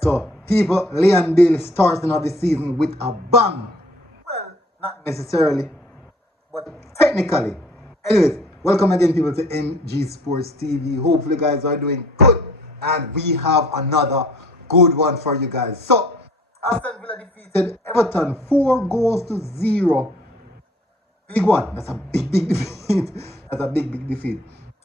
So, people, Leon Bailey starts another season with a bang. Well, not necessarily, but technically. Anyways, welcome again, people, to MG Sports TV. Hopefully, you guys are doing good, and we have another good one for you guys. So, Aston Villa defeated Everton 4-0. Big one. That's a big defeat. That's a big defeat.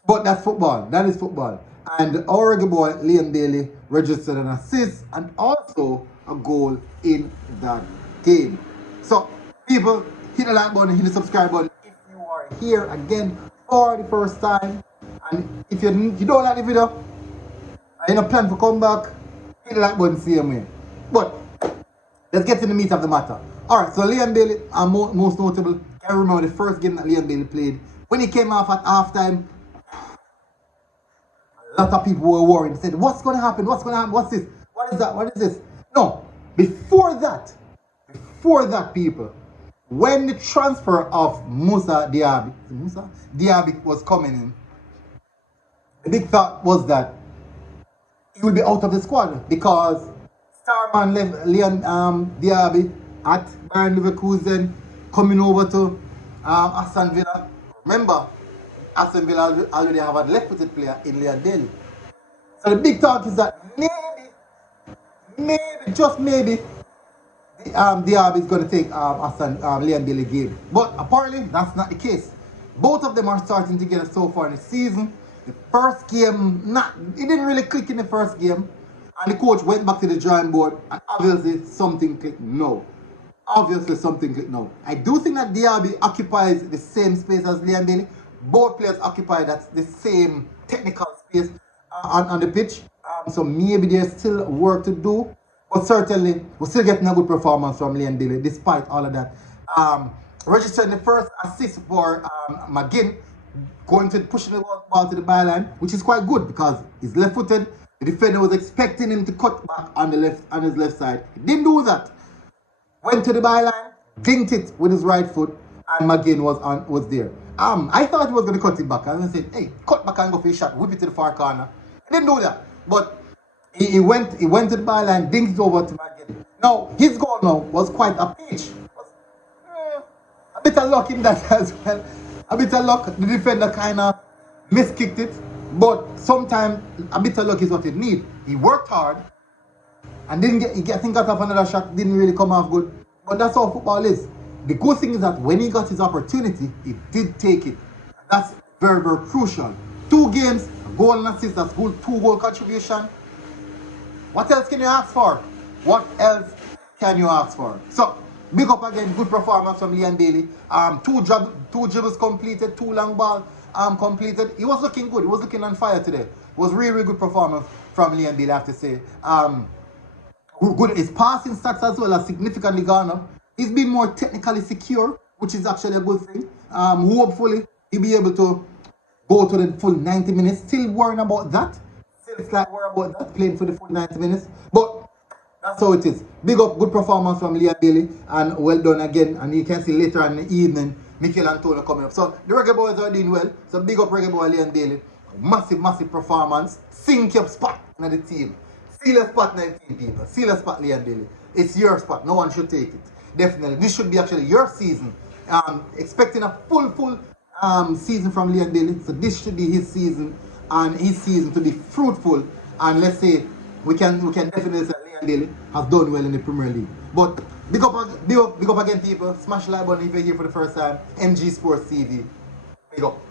But that's football. That is football. And our Reggae boy, Leon Bailey, registered an assist and also a goal in that game. So, people, hit the like button, hit the subscribe button if you are here again for the first time. And if you don't like the video, and you don't plan to come back, hit the like button same way. But let's get to the meat of the matter. Alright, so Leon Bailey, most notable, I remember the first game that Leon Bailey played. When he came off at halftime, a lot of people were worried. They said, what's going to happen? What's going to happen? What's this? What is that? What is this? No. Before that, people, when the transfer of Musa Diaby was coming in, the big thought was that he will be out of the squad because Starman left Leon Diaby at Bayern Leverkusen, coming over to Aston Villa. Remember, Aston Villa already have a left-footed player in Leon Bailey. So the big talk is that maybe, just maybe, Diaby is going to take Leon Bailey game. But apparently, that's not the case. Both of them are starting together so far in the season. The first game, it didn't really click in the first game. And the coach went back to the drawing board, and obviously something clicked now. I do think that Diaby occupies the same space as Leon Bailey. Both players occupy the same technical space on the pitch. So maybe there's still work to do. But certainly, we're still getting a good performance from Leon Bailey despite all of that. Registering the first assist for McGinn, pushing the ball to the byline, which is quite good because he's left-footed. The defender was expecting him to cut back on his left side. He didn't do that. Went to the byline, dinked it with his right foot, and McGinn was there. I thought he was going to cut it back. I was going to say, hey, cut back and go for a shot, whip it to the far corner. He didn't do that. But he went to the byline, dinked it over to McGinn. Now, his goal now was quite a pitch. A bit of luck in that as well. A bit of luck. The defender kind of miskicked it. But sometimes a bit of luck is what you need. He worked hard and got off another shot, didn't really come off good. But that's how football is. The good thing is that when he got his opportunity, he did take it. That's very crucial. 2 games, a goal and assist, that's good, 2-goal contribution. What else can you ask for? So, big up again, good performance from Leon Bailey. Two dribbles completed, 2 long balls completed. He was looking good. He was looking on fire today. It was really good performance from Leon Bailey, I have to say. Good. His passing stats as well has significantly gone up. He's been more technically secure, which is actually a good thing. Hopefully, he'll be able to go to the full 90 minutes. Still worrying about that. Playing for the full 90 minutes. But that's how it is. Big up, good performance from Leon Bailey, and well done again. And you can see later in the evening, Mikel Antonio coming up. So the Reggae boys are doing well. So big up Reggae boy Leon Bailey. Massive performance. Sink your spot in the team. Seal a spot 19 people. Seal a spot Leon Bailey. It's your spot. No one should take it. Definitely. This should be actually your season. Expecting a full season from Leon Bailey. So this should be his season, and his season to be fruitful. And let's say we can definitely say Leon Bailey has done well in the Premier League. But big up again, people. Smash the like button if you're here for the first time. MG Sports TV. Big up.